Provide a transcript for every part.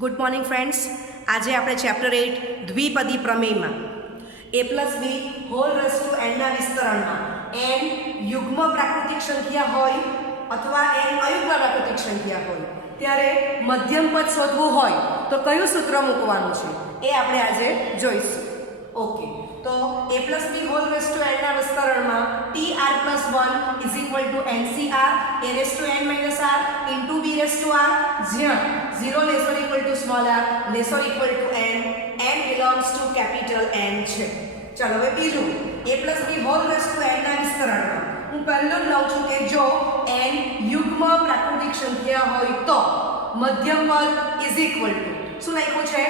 Good morning friends. આજે આપણે chapter 8 દ્વિપદી પ્રમેયમાં a + b whole raise to n ના વિસ્તરણમાં n યુગ્મ પ્રાકૃતિક સંખ્યા હોય અથવા n અયુગ્મ પ્રાકૃતિક સંખ્યા હોય ત્યારે મધ્યમ પદ શોધવું હોય તો કયું સૂત્ર મૂકવાનું છે એ આપણે આજે જોઈશું. ઓકે, તો a + b whole raise to n ના વિસ્તરણમાં tr+1 = ncr a⁻n - r * b⁻r જ્યાં 0 ≤ small r ≤ n n belongs to capital N છે. ચાલો હવે બીજું a + b whole raise to n ના વિસ્તરણમાં હું પહેલું લઉં છું કે જો n યુગ્મ પ્રાકૃતિક સંખ્યા હોય તો મધ્યમ પદ શું લખ્યું છે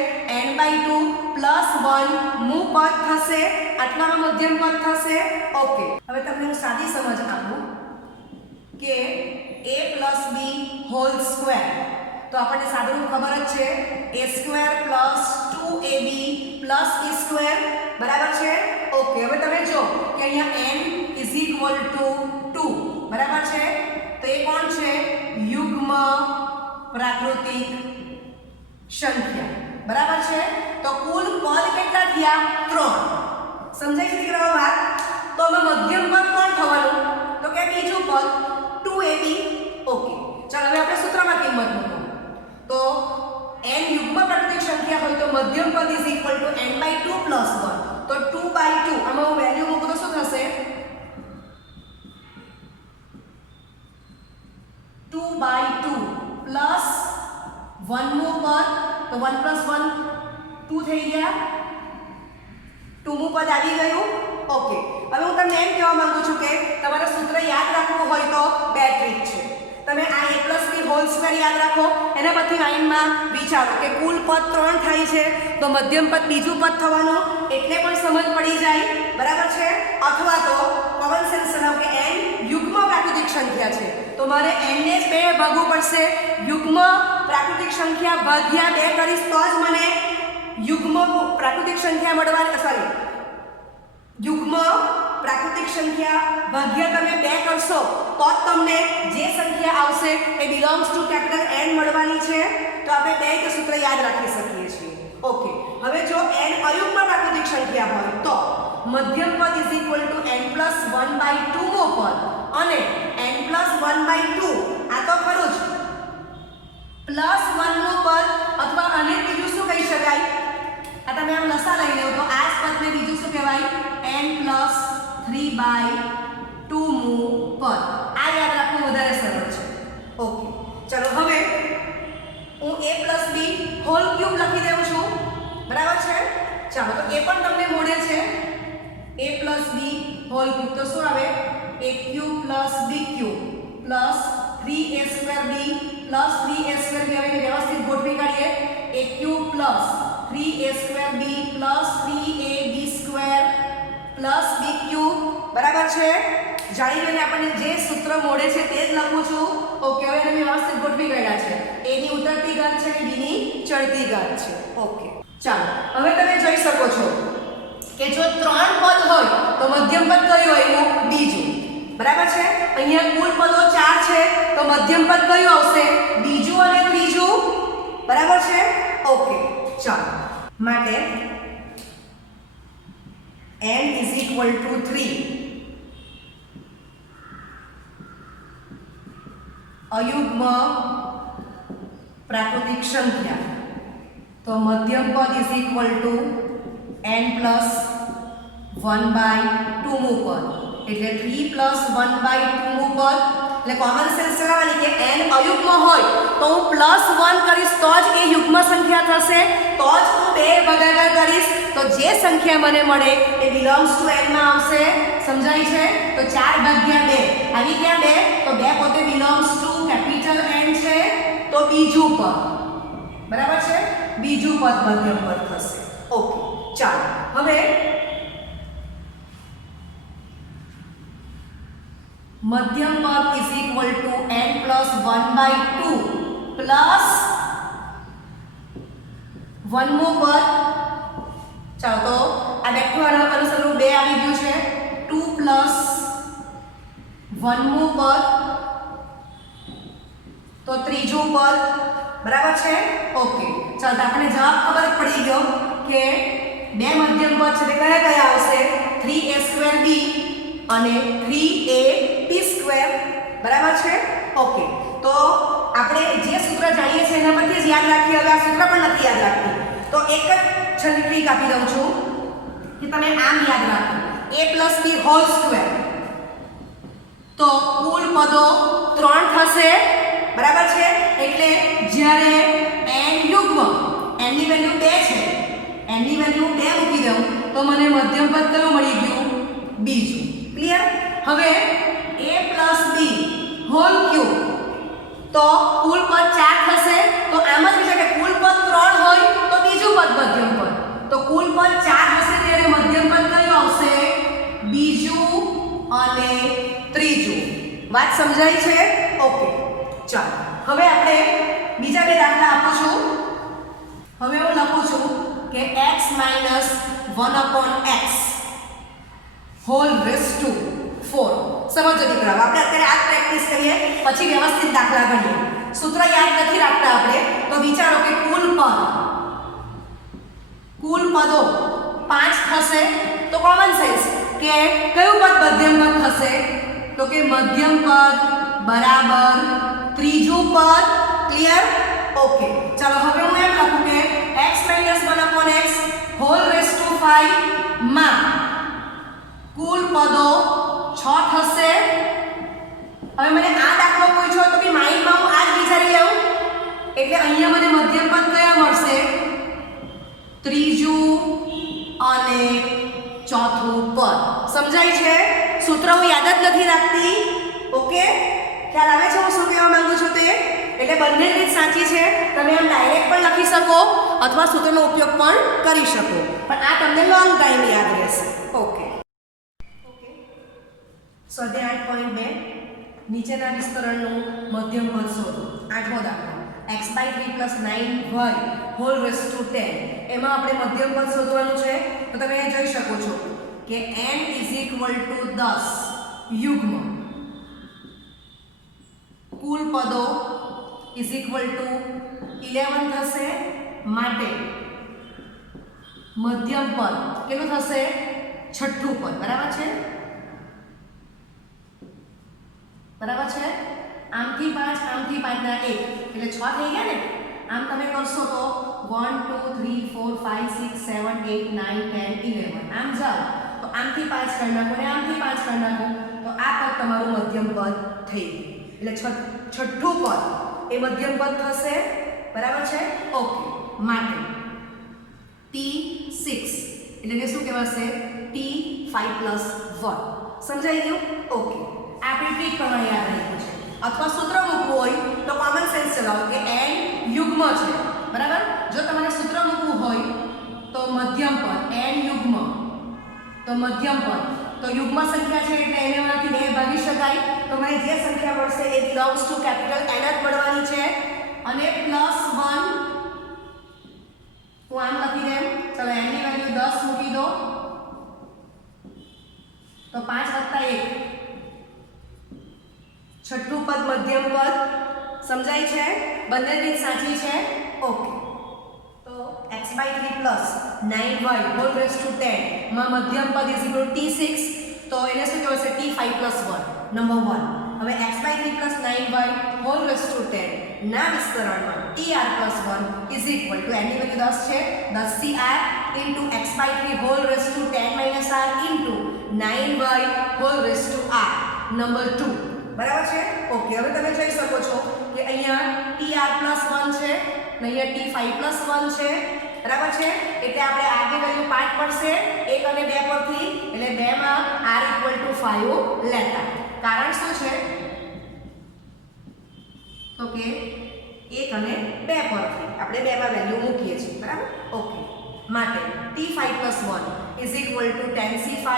n/2 + 1 મું પદ થશે, આટલામાં મધ્યમ પદ થશે. ઓકે, હવે તમને હું સાદી સમજ આપું કે a + b હોલ સ્ક્વેર તો આપણને સાદું ખબર જ છે a² + 2ab + e² બરાબર છે. ઓકે, હવે તમે જો કે અહીંયા n = 2 બરાબર છે, તો એ કોણ છે યુગ્મ પ્રાકૃતિક સંખ્યા બરાબર છે. તો કુલ પદ કેટલા થયા 3. સમજાય છે દીકરાઓ વાત? તો હવે મધ્યમ પદ કોણ થવાનું તો કે બીજું પદ 2ab. ઓકે, ચાલો હવે આપણે સૂત્રમાં કિંમત મૂકો તો n યુગ્મ પ્રાકૃતિક સંખ્યા હોય તો મધ્યમ પદ n/2 + 1 તો 2/2 આમાં હું વેલ્યુ મૂકું તો શું થશે 2/2 પ્લસ 1 નું પદ તો 1 + 1 2 થઈ ગયા, 2 નું પદ આવી ગયું. ઓકે, હવે હું તમને એમ કહેવા માંગુ છું કે તમારે સૂત્ર યાદ રાખવું હોય તો બે ટ્રીક છે. તમે આ a + b હોલ સ્ક્વેર યાદ રાખો, એના પરથી લાઈનમાં વિચારો કે કુલ પદ 3 થાય છે તો મધ્યમ પદ બીજું પદ થવાનું એટલે પણ સમજ પડી જાય બરાબર છે. અથવા તો કોમન સેન્સ બનાવો કે n યુગ્મ પ્રાકૃતિક સંખ્યા છે તો મારે n ને 2 ભાગવું પડશે. યુગ્મ પ્રાકૃતિક સંખ્યા ભાગ્યા 2 કરીશ તો જ મને યુગ્મ પ્રાકૃતિક સંખ્યા મળવાની યુગ્મ પ્રાકૃતિક સંખ્યા ભાગ્યા તમે 2 કરશો તો જ તમને જે સંખ્યા આવશે એ બિલોંગ્સ ટુ કેપિટલ N મળવાની છે. તો આપણે બે રીતે સૂત્ર યાદ રાખી શકીએ છીએ. ઓકે, હવે જો n અયુગ્મ પ્રાકૃતિક સંખ્યા હોય તો મધ્યમ પદ n+1/2 નું પદ અને n+1/2 આ તો ખરું જ +1 નું પદ અથવા આને બીજું શું કહી શકાય, આ તમે આમ લસા લઈ લો તો આ પદને બીજું શું કહેવાય n+3/2 નું પદ. આ યાદ રાખવું વધારે સરળ છે. ઓકે, ચલો હવે હું a + b હોલ ક્યુબ લખી દઉં છું બરાબર છે. ચાલો તો એ પણ તમને મળે છે a + b હોલ ક્યુબ તો શું આવે a³ + b³ + 3a²b + 3a²b હવે વ્યવસ્થિત ગોઠવી કાઢીએ a³ + 3a²b + 3ab² + b³ બરાબર છે. જાણી લઈને આપણને જે સૂત્ર મળે છે તે જ લખું છું. ઓકે, હવે એને વ્યવસ્થિત ગોઠવી ગયા છે. a ની ઉતરતી ઘાત છે અને b ની ચડતી ઘાત છે. ઓકે, ચાલો હવે તમે જોઈ શકો છો કે જો 3 પદ હોય તો મધ્યમ પદ કયું આવ્યું બીજું બરાબર છે. અહીંયા કુલ પદો 4 છે તો મધ્યમ પદ કયું આવશે બીજું અને ત્રીજું બરાબર છે. ઓકે, ચાલો માટે n = 3 અયુગ્મ પ્રાકૃતિક સંખ્યા તો મધ્યમ પદ n+1/2 નું પદ એટલે 3 + 1/2 નું પદ. એટલે કોમન સેન્સ ચલાવવાની કે n અયુગ્મ હોય તો હું +1 કરીશ તો જ એ યુગ્મ સંખ્યા થશે, તો જ હું 2 ભાગાકાર કરીશ તો જે સંખ્યા મને મળે એ બિલોંગ્સ ટુ n માં આવશે. સમજાય છે? તો 4/2 આવી ગયા 2 તો 2 પોતે બિલોંગ્સ ટુ કેપિટલ N છે તો બીજું પદ બરાબર છે, બીજું પદ મધ્યમ પદ થશે. ઓકે, ચાલો હવે મધ્યમ પદ n+1/2 પ્લસ 1 નું પદ. ચાલો તો આ બેઠું અનુસરનું 2 આવી ગયું છે 2 + 1 નું પદ તો ત્રીજું પદ બરાબર છે? ઓકે, ચાલો આપણે જવાબ ખબર પડી ગયો કે બે મધ્યમ પદ છે તે કયા કયા આવશે? 3a² b અને 3ab². બરાબર છે? ઓકે, તો આપણે જે સૂત્ર જાણીએ છીએ એના પરથી જ યાદ રાખીએ. હવે આ સૂત્ર પણ નથી યાદ રાખતું, તો એક જ છેલ્લી ટ્રીક આપી દઉં છું કે તમે આમ યાદ રાખો, a+b² તો કુલ પદો 3 થશે. બરાબર છે? એટલે જ્યારે n યુગ્મ, n ની વેલ્યુ 2 છે, n ની વેલ્યુ 2 મૂકી દઉં તો મને મધ્યમ પદ કયું મળી ગયું? બીજું. ક્લિયર? હવે a+b² તો કુલ પદ 4 થશે. તો આમ જ છે કે કુલ પદ 3 હોય તો બીજું પદ મધ્યમ પદ, તો કુલ પદ 4 હશે ત્યારે મધ્યમ પદ કયું આવશે? બીજું અને ત્રીજું. વાત સમજાઈ છે? ઓકે, ચાલો હવે આપણે બીજા બે દાખલા આપું છું. હવે હું લખું છું કે x - 1/x hall raise two 4. સમજો દીકરાઓ, આપણે અત્યારે આ પ્રેક્ટિસ કરીએ પછી વ્યવસ્થિત દાખલા ગણીએ. સૂત્ર યાદ નથી રાખતા આપણે, તો વિચારો કે કુલ પદો 5 થશે. તો કોમન સેન્સ કે કયું પદ મધ્યમ પદ થશે? તો કે મધ્યમ પદ બરાબર ત્રીજું પદ. ક્લિયર? ઓકે, ચાલો હવે હું એમ લખું કે x - 1/x hall raise to 5 માં કુલ પદો 6 થશે. હવે મને આ દાખલો પૂછ્યો તો કે માઇન્ડમાં હું આ જ વિચારી લઉં, એટલે અહીંયા મને મધ્યમ પદ કયા મળશે? ત્રીજું અને ચોથું પદ. સમજાય છે? સૂત્ર હું યાદ જ નથી રાખતી. ઓકે, ખ્યાલ આવે છે હું શું કહેવા માંગુ છું તે? એટલે બંને રીત સાચી છે. તમે આમ ડાયરેક્ટ પણ લખી શકો અથવા સૂત્રનો ઉપયોગ પણ કરી શકો, પણ આ તમને લોંગ ટાઈમ યાદ રહેશે. ઓકે, સ્વાધ્યાય 8.2 નીચેના વિસ્તરણનું મધ્યમ પદ શોધો. 8મો દાખલો x/3 + 9y whole raise to 10. એમાં આપણે મધ્યમ પદ શોધવાનું છે. તો તમે અહીં જોઈ શકો છો કે n = 10 યુગ્મ કુલ પદો = 11 થશે. માટે મધ્યમ પદ કેટલું થશે? છઠ્ઠું પદ. બરાબર છે? બરાબર છે? આમથી 5 આમથી 5 ના 1 એટલે 6 થઈ ગયા ને. આમ તમે કરશો તો 1 2 3 4 5 6 7 8 9 10 11 આમ જાઓ તો આમથી 5 કરી નાખો અને આમથી 5 કરી નાખો તો આ પદ તમારું મધ્યમ પદ થઈ ગયું. એટલે છઠ્ઠું પદ એ મધ્યમ પદ થશે. બરાબર છે? ઓકે, માટે t6 એટલે કે શું કહેવાશે? t5+1. સમજાઈ ગયું? ઓકે, આપણે ટ્રીક પ્રમાણે યાદ રાખ્યું છે. અથવા સૂત્ર મૂકવું હોય તો કોમન સેન્સ ચલાવો કે n યુગ્મ છે. બરાબર? જો તમારે સૂત્ર મૂકવું હોય તો મધ્યમ પદ n યુગ્મ, તો મધ્યમ પદ તો યુગ્મ સંખ્યા છે એટલે એને માંથી 2 ભાગી શકાય. તો મને જે સંખ્યા મળશે એ બિલોંગ્સ ટુ કેપિટલ n જ મળવાની છે. અને +1 હું આમ લખી દઉં. ચલો n ની વેલ્યુ 10 મૂકી દો તો 5 + 1 છઠ્ઠું પદ મધ્યમ પદ. સમજાય છે? બંને રીત સાચી છે. ઓકે, તો x/3 + 9y whole raise to 10 માં મધ્યમ પદ = t6. તો એને શું કહેવાશે? t5+1. નંબર 1. હવે x/3 + 9y whole raise to 10 ના વિસ્તરણમાં tr+1 = n ની વેલ્યુ 10 છે 10cr * x/3 whole raise to 10 - r * 9y whole raise to r. Number 2. બરાબર છે? ઓકે, હવે તમે જોઈ શકો છો કે અહીંયા tr+1 છે અને અહીંયા t5+1 છે. બરાબર છે? એટલે આપણે આગળ વેલ્યુ 5 પડશે 1 અને 2 પરથી, એટલે 2 માં r = 5 લેતા. કારણ શું છે? તો કે 1 અને 2 પરથી આપણે 2 માં વેલ્યુ મૂકીએ છીએ. બરાબર? ઓકે, માટે t5+1 = 10c5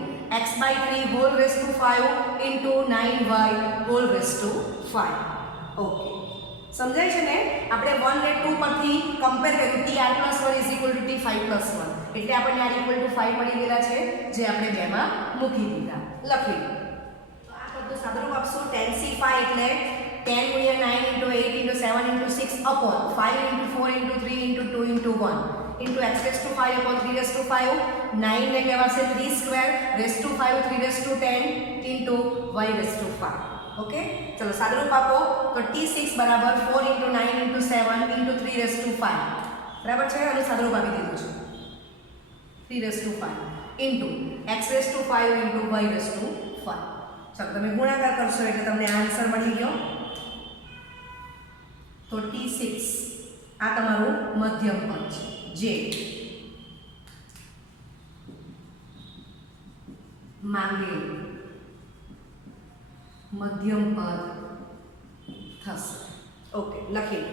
* x/3 whole raise to 5 * 9y whole raise to 5. Okay, સમજાય છે ને? આપણે 1 ને 2 પરથી કમ્પેર કર્યું. tr+1 = t5+1 એટલે આપણને r = 5 મળી ગયેલા છે જે આપણે 2 માં મૂકી દીધા. લખી લો. તો આ પદનું સાદુરૂપ આપશું 10c5 એટલે 10 ગુણ્યા 9 into 8 into 7 into 6 upon 5 into 4 into 3 into 2 into 1 into x raised to 5 upon 3 raised to 5 9 ને કહેવાશે 3 square raised to 5 3 raised to 10 into y raised to 5 okay ચલો સાદુરૂપ આપો તો t6 બરાબર 4 into 9 into 7 into 3 raised to 5 બરાબર છે અને સાદુરૂપ આપી દીધું છે 3 raised to 5 into x raised to 5 into y raised to 5 ચલો તમે ગુણાકાર કરશો એટલે તમને આન્સર મળી ગયો તો t6 આ તમારું મધ્યમ પદ છે જે માંગેલ મધ્યમ પદ થશે ઓકે લખી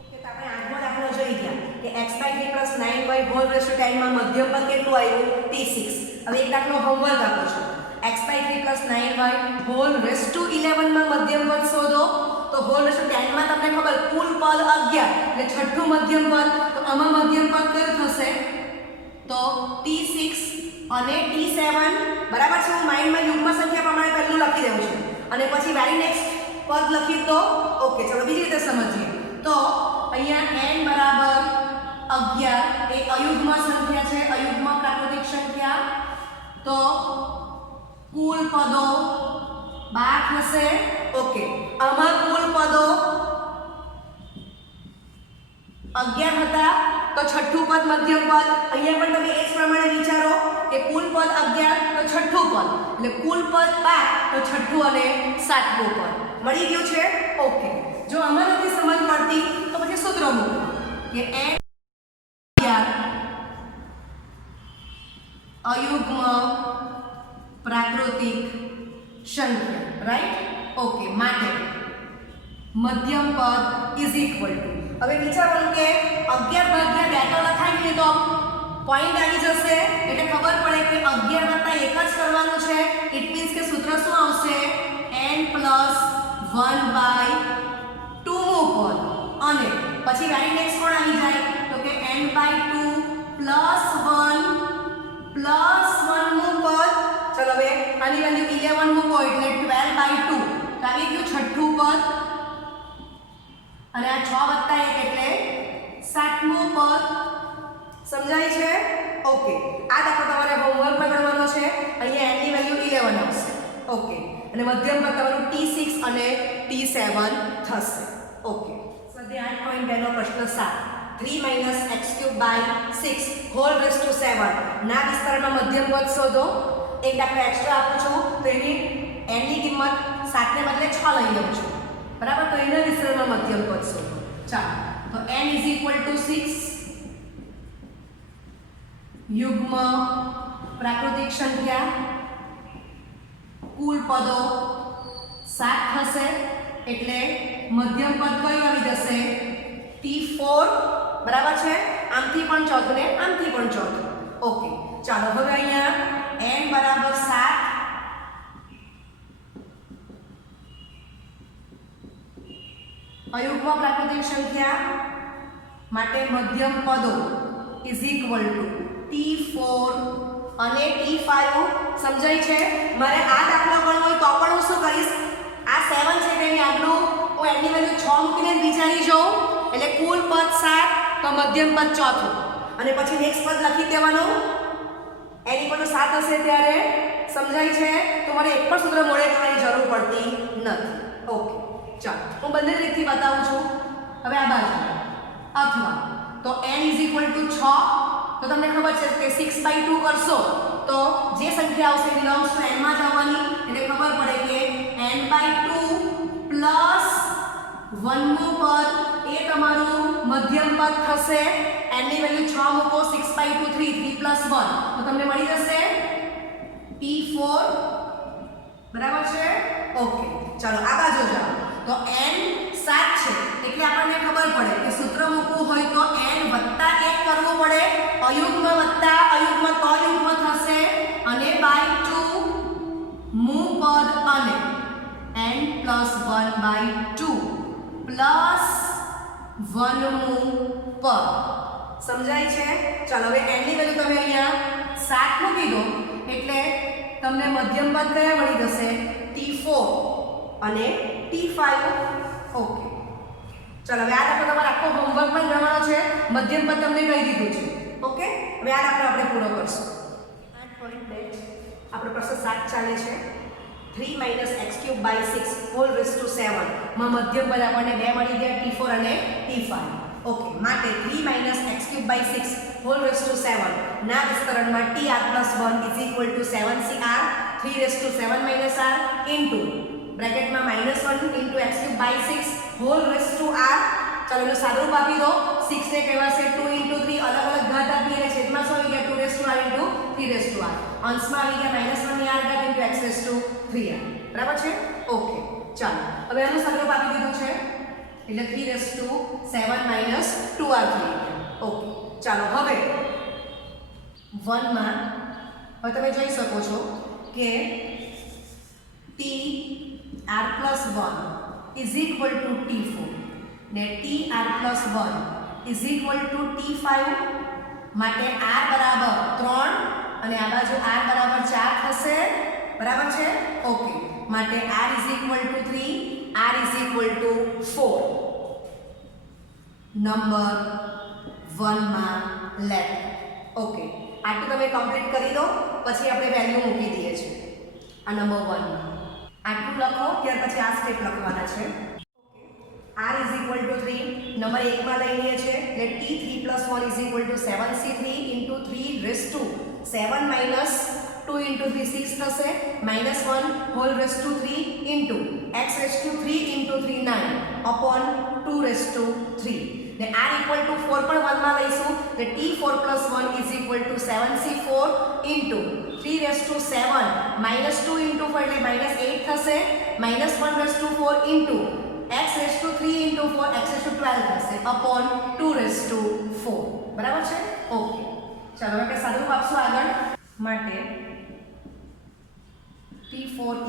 ઓકે તો આપણે આગળનો દાખલો જોઈ ગયા કે x/3 + 9y હોલ રેશિયો 10 માં મધ્યમ પદ કેટલું આવ્યું t6 હવે એક દાખલો હોમવર્ક આપો છો x/3 + 9y hall ratio two 11 માં મધ્યમ પદ શોધો તો હોલ રેશિયો 10 માં તમને ખબર કુલ પદ 11 એટલે છઠ્ઠું મધ્યમ પદ તો આમાં મધ્યમ પદ કયું થશે તો t6 અને t7 બરાબર છે હું માઇન્ડમાં યુગ્મ સંખ્યા પ્રમાણે પહેલું લખી દઉં છું અને પછી વેરી નેક્સ્ટ પદ લખી તો ઓકે ચલો બીજી રીતે સમજીએ તો અહીંયા n બરાબર 11 એ અયુગ્મ સંખ્યા છે અયુગ્મ પ્રાકૃતિક સંખ્યા તો કુલ પદો 12 થશે ઓકે આમાં કુલ પદો 11 હતા તો છઠ્ઠું પદ મધ્યમ પદ અહીંયા પણ તમે એ જ પ્રમાણે વિચારો કે કુલ પદ 11 તો છઠ્ઠું પદ એટલે કુલ પદ 12 તો છઠ્ઠું અને સાતમું પદ મળી ગયું છે ઓકે જો આમાં નથી સમજ પડતી તો પછી સૂત્ર મૂકો કે n અયુગ્મ પ્રાકૃતિક સંખ્યા રાઈટ ઓકે માટે મધ્યમ પદ ઇઝ ઇક્વલ ટુ હવે વિચારવાનું કે 11 ભાગ્યા 2 તો લખાઈ ગયું તો પોઈન્ટ આવી જશે એટલે ખબર પડે કે 11 વત્તા 1 જ કરવાનું છે ઇટ મીન્સ કે સૂત્ર શું આવશે n પ્લસ 1/2 મૂકો અને પછી વેરી નેક્સ્ટ કોણ આવી જાય તો કે n/2 પ્લસ 1 નું પદ ચલો હવે આની વેલ્યુ 11 મૂકો એટલે 12/2 આવી ગયું છઠ્ઠું પદ અને આ 6 વત્તા 1 એટલે સાતમું પદ સમજાય છે ઓકે આ દાખલો તમારે હોમવર્કમાં ગણવાનો છે અહીંયા n ની વેલ્યુ 11 આવશે ઓકે અને મધ્યમ પદ તમારું t6 અને t7 થશે ઓકે સ્વાધ્યાય 8.2 નો પ્રશ્ન 7 3 - x³ / 6 હોલ રેઝ ટુ 7 ના વિસ્તારમાં મધ્યમ પદ શોધો એક દાખલો એક્સ્ટ્રા આપું છું તો એની n ની કિંમત 7 ને બદલે 6 લઈ લઉં છું બરાબર તો એના વિસ્તારમાં મધ્યમ પદ શોધો ચાલો તો n = 6 યુગ્મ પ્રાકૃતિક સંખ્યા કુલ પદો 7 થશે એટલે મધ્યમ પદ કયું આવી જશે t4 બરાબર છે આમથી પણ ચોથું ને આમથી પણ ચોથું ઓકે ચાલો હવે અહીંયા n બરાબર 7 અયુગ્મ પ્રાકૃતિક સંખ્યા માટે મધ્યમ પદો ઇઝ ઇક્વલ ટુ t4 અને t5 સમજાય છે મારે આ દાખલો ગણવો હોય તો પણ હું શું કરીશ આ 7 છે તેની આગળનું હું n ની વેલ્યુ 6 મૂકીને વિચારી જાઉં એટલે કુલ પદ 7 તો મધ્યમ પદ ચોથું અને પછી નેક્સ્ટ પદ લખી દેવાનું n = 7 હશે ત્યારે સમજાય છે તો મને એક પણ સૂત્ર મોડે કરવાની જરૂર પડતી નથી ઓકે ચાલો હું બંને રીતથી બતાવું છું હવે આ બાજુ અથવા તો n = 6 તો તમને ખબર છે કે 6/2 કરશો તો જે સંખ્યા આવશે બિલોંગ્સ ટુ n માં જવાની એટલે ખબર પડે કે n/2 પ્લસ 1 નું પદ એ તમારું મધ્યમ પદ થશે n ની વેલ્યુ 6 મૂકો 6/2 3 3 + 1 તો તમને મળી જશે t4 બરાબર છે ઓકે ચાલો આ બાજુ જાઓ તો n 7 છે એટલે આપણને ખબર પડે કે સૂત્ર મૂકવું હોય તો n + 1 કરવું પડે અયુગ્મ વત્તા અયુગ્મ તો યુગ્મ થશે અને /2 મૂ પદ અને n + 1/2 પ્લસ 1 મૂ પદ સમજાય છે ચાલો હવે n ની વેલ્યુ તમે અહીંયા 7 મૂકી દો એટલે તમને મધ્યમ પદ કયા મળી જશે t4 અને T5 ઓકે ચલો હવે આ દાખલો તમારે આખો હોમવર્ક પણ ગણવાનો છે મધ્યમ પદ તમને કહી દીધું છે ઓકે હવે આ દાખલો આપણે પૂરો કરશું 8.2 આપણો પ્રશ્ન 7 ચાલે છે 3 - x³ / 6 હોલ રેઝ ટુ 7 માં મધ્યમ પદ આપણને બે મળી ગયા T4 અને T5 ઓકે માટે 3 - x³ / 6 હોલ રેઝ ટુ 7 ના વિસ્તરણમાં tr+1 = 7cr 3 - r ઇન્ટુ બ્રેકેટમાં -1 * x³ / 6 whole raise to r ચલો એનું સાદુરૂપ આપી દો 6 ને કહેવાશે 2 * 3 અલગ અલગ ઘાત આપી અને છેદમાં શું આવી ગયા 2r * 3r અંશમાં આવી ગયા -1 ની r ઘાત * x3r બરાબર છે ઓકે ચાલો હવે આનું સાદુરૂપ આપી દીધું છે એટલે 3 - 2r ઓકે ચાલો હવે 1 માં હવે તમે જોઈ શકો છો કે tr+1 = t4 ને tr+1 = t5 માટે r બરાબર 3 અને આ બાજુ r બરાબર 4 થશે બરાબર છે ઓકે માટે r = 3 r = 4 નંબર 1 માં લેફ્ટ ઓકે આટલું તમે કમ્પ્લીટ કરી દો પછી આપણે વેલ્યુ મૂકી દઈએ છીએ આ નંબર 1 માં આટલું લખો ત્યાર પછી આ સ્ટેપ લખવાના છે r = 3 નંબર 1 માં લઈ લઈએ છીએ એટલે t3+1 = 7c3 * 3 7 - 2 * 3 6 થશે -1 hall raise two 3 * x3 * 3 9 upon 2/3 ને r = 4 પણ 1 માં લઈશું એટલે t4+1 = 7c4 * 3/7 -2 * 4 એટલે -8 થશે -1/4 x3 * 4 x12 થશે upon 2/4 બરાબર છે ઓકે ચાલો આપણે સાદુરૂપ આપશું આગળ માટે t4 =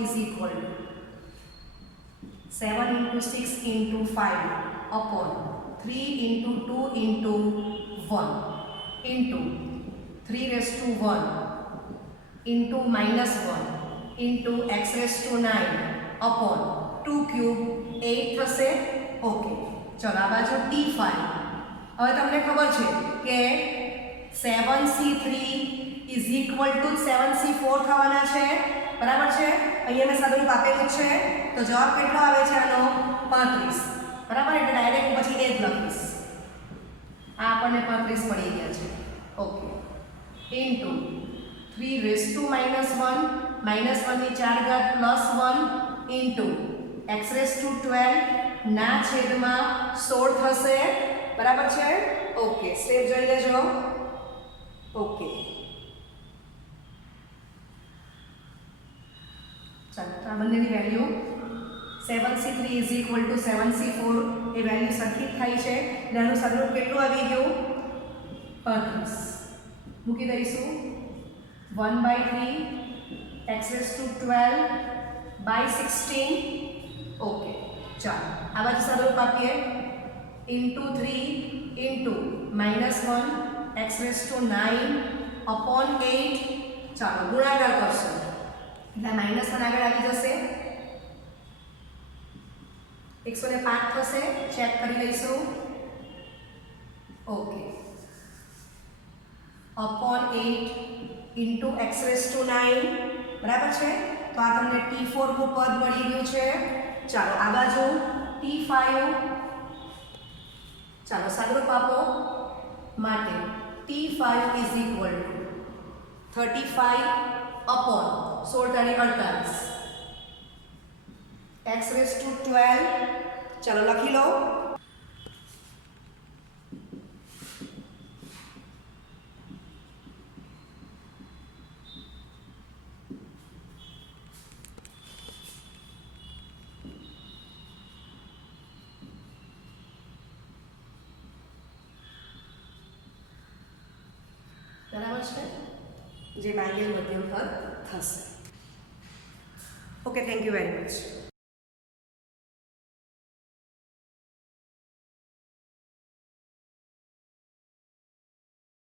7 * 6 * 5 upon 3 * 2 * 1 into 3/1 into -1 into x9 upon 2³ 8 થશે ઓકે ચલો આ બાજુ t5 હવે તમને ખબર છે કે 7c3 = 7c4 થવાના છે બરાબર છે અહીંયા મેં સાદુરૂપ આપેલું છે તો જવાબ કેટલો આવે છે આનો 35 બરાબર એટલે ડાયરેક્ટ પછી એ જ લખીશ આ આપણને 35 મળી ગયા છે ઓકે ઇન્ટુ 3 - 1 -1 ની 4 ઘાત +1 ઇન્ટુ x12 ના છેદમાં 16 થશે બરાબર છે ઓકે સ્ટેપ જોઈ લેજો ઓકે ચાલો તો આ બંનેની વેલ્યુ 7c3 = 7c4 એ વેલ્યુ સરખી થાય છે એટલે આનું સાદુરૂપ કેટલું આવી ગયું 35 મૂકી દઈશું 1/3 x12 / 16 ઓકે ચાલો આ બાજુ સાદુરૂપ આપીએ * 3 * -1 x9 upon 8 ચાલો ગુણાકાર કરશું એટલે -1 આગળ આવી જશે 105 થશે ચેક કરી લઈશું ઓકે upon 8 into x9 બરાબર છે તો આ તમને t4 નું પદ મળી ગયું છે ચાલો આ બાજુ t5 ચાલો સાદુરૂપ આપો માટે t5 = 35 upon 16 * 48 x12 ચાલો લખી લો બરાબર છે જે માંગેલ મધ્યમ પદ થશે okay thank you very much